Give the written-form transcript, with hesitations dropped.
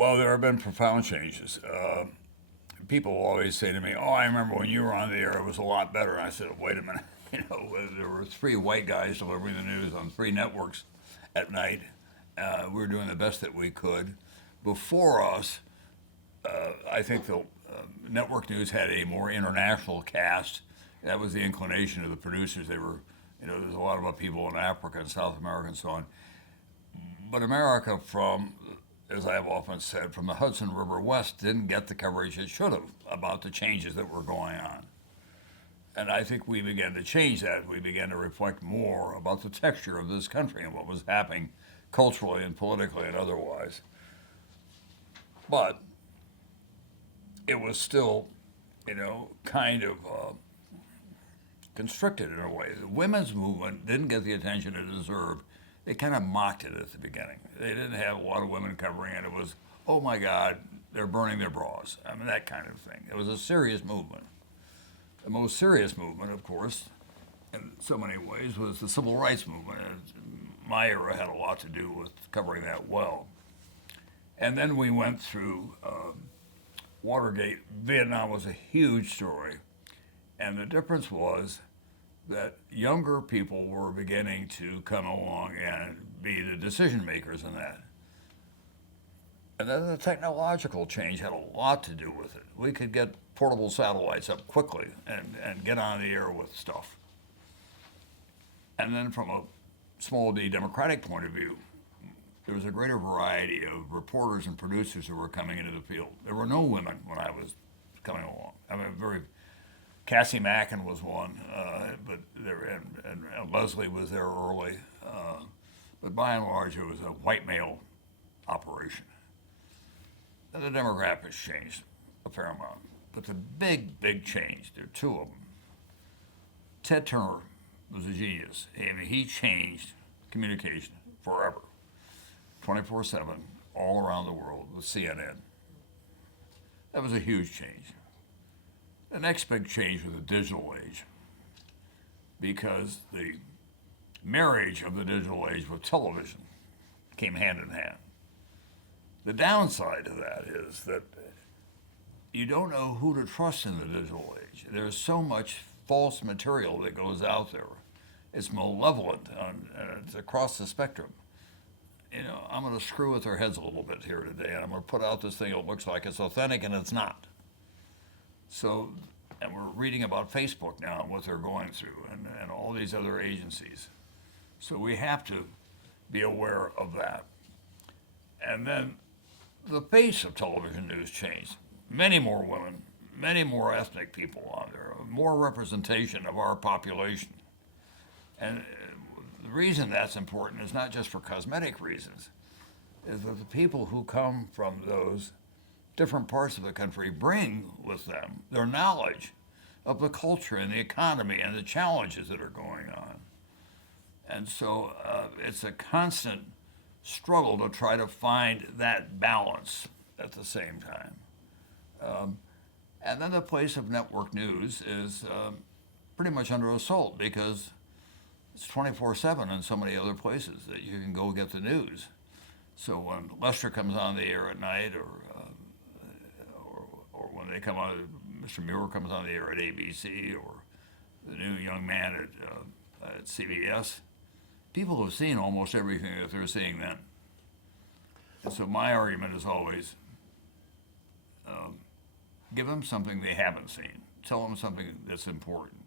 Well, there have been profound changes. People always say to me, "Oh, I remember when you were on the air; it was a lot better." And I said, "Wait a minute. There were three white guys delivering the news on three networks at night. We were doing the best that we could. Before us, I think the network news had a more international cast. That was the inclination of the producers. They were, there's a lot of people in Africa and South America and so on. But America, from, as I have often said, from the Hudson River west, didn't get the coverage it should have about the changes that were going on. And I think we began to change that. We began to reflect more about the texture of this country and what was happening culturally and politically and otherwise. But it was still, kind of constricted in a way. The women's movement didn't get the attention it deserved. They kind of mocked it at the beginning. They didn't have a lot of women covering it. It was, oh my God, they're burning their bras. I mean, that kind of thing. It was a serious movement. The most serious movement, of course, in so many ways, was the civil rights movement. And my era had a lot to do with covering that well. And then we went through Watergate. Vietnam was a huge story. And the difference was that younger people were beginning to come along and be the decision makers in that. And then the technological change had a lot to do with it. We could get portable satellites up quickly and get on the air with stuff. And then from a small d democratic point of view, there was a greater variety of reporters and producers who were coming into the field. There were no women when I was coming along. I mean, Cassie Mackin was one, but there and Leslie was there early. But by and large, it was a white male operation. And the demographics changed a fair amount. But the big change, there are two of them. Ted Turner was a genius. I mean, he changed communication forever, 24/7, all around the world with CNN. That was a huge change. The next big change was the digital age, because the marriage of the digital age with television came hand in hand. The downside of that is that you don't know who to trust in the digital age. There's so much false material that goes out there. It's malevolent, and it's across the spectrum. I'm going to screw with their heads a little bit here today, and I'm going to put out this thing that looks like it's authentic, and it's not. So, and we're reading about Facebook now and what they're going through, and all these other agencies. So we have to be aware of that. And then the face of television news changed. Many more women, many more ethnic people on there, more representation of our population. And the reason that's important is not just for cosmetic reasons, is that the people who come from those different parts of the country bring with them their knowledge of the culture and the economy and the challenges that are going on. And so it's a constant struggle to try to find that balance at the same time. And then the place of network news is pretty much under assault, because it's 24/7 in so many other places that you can go get the news. So when Lester comes on the air at night, or when they come on, Mr. Muir comes on the air at ABC, or the new young man at CBS, people have seen almost everything that they're seeing then. And so my argument is always, give them something they haven't seen. Tell them something that's important.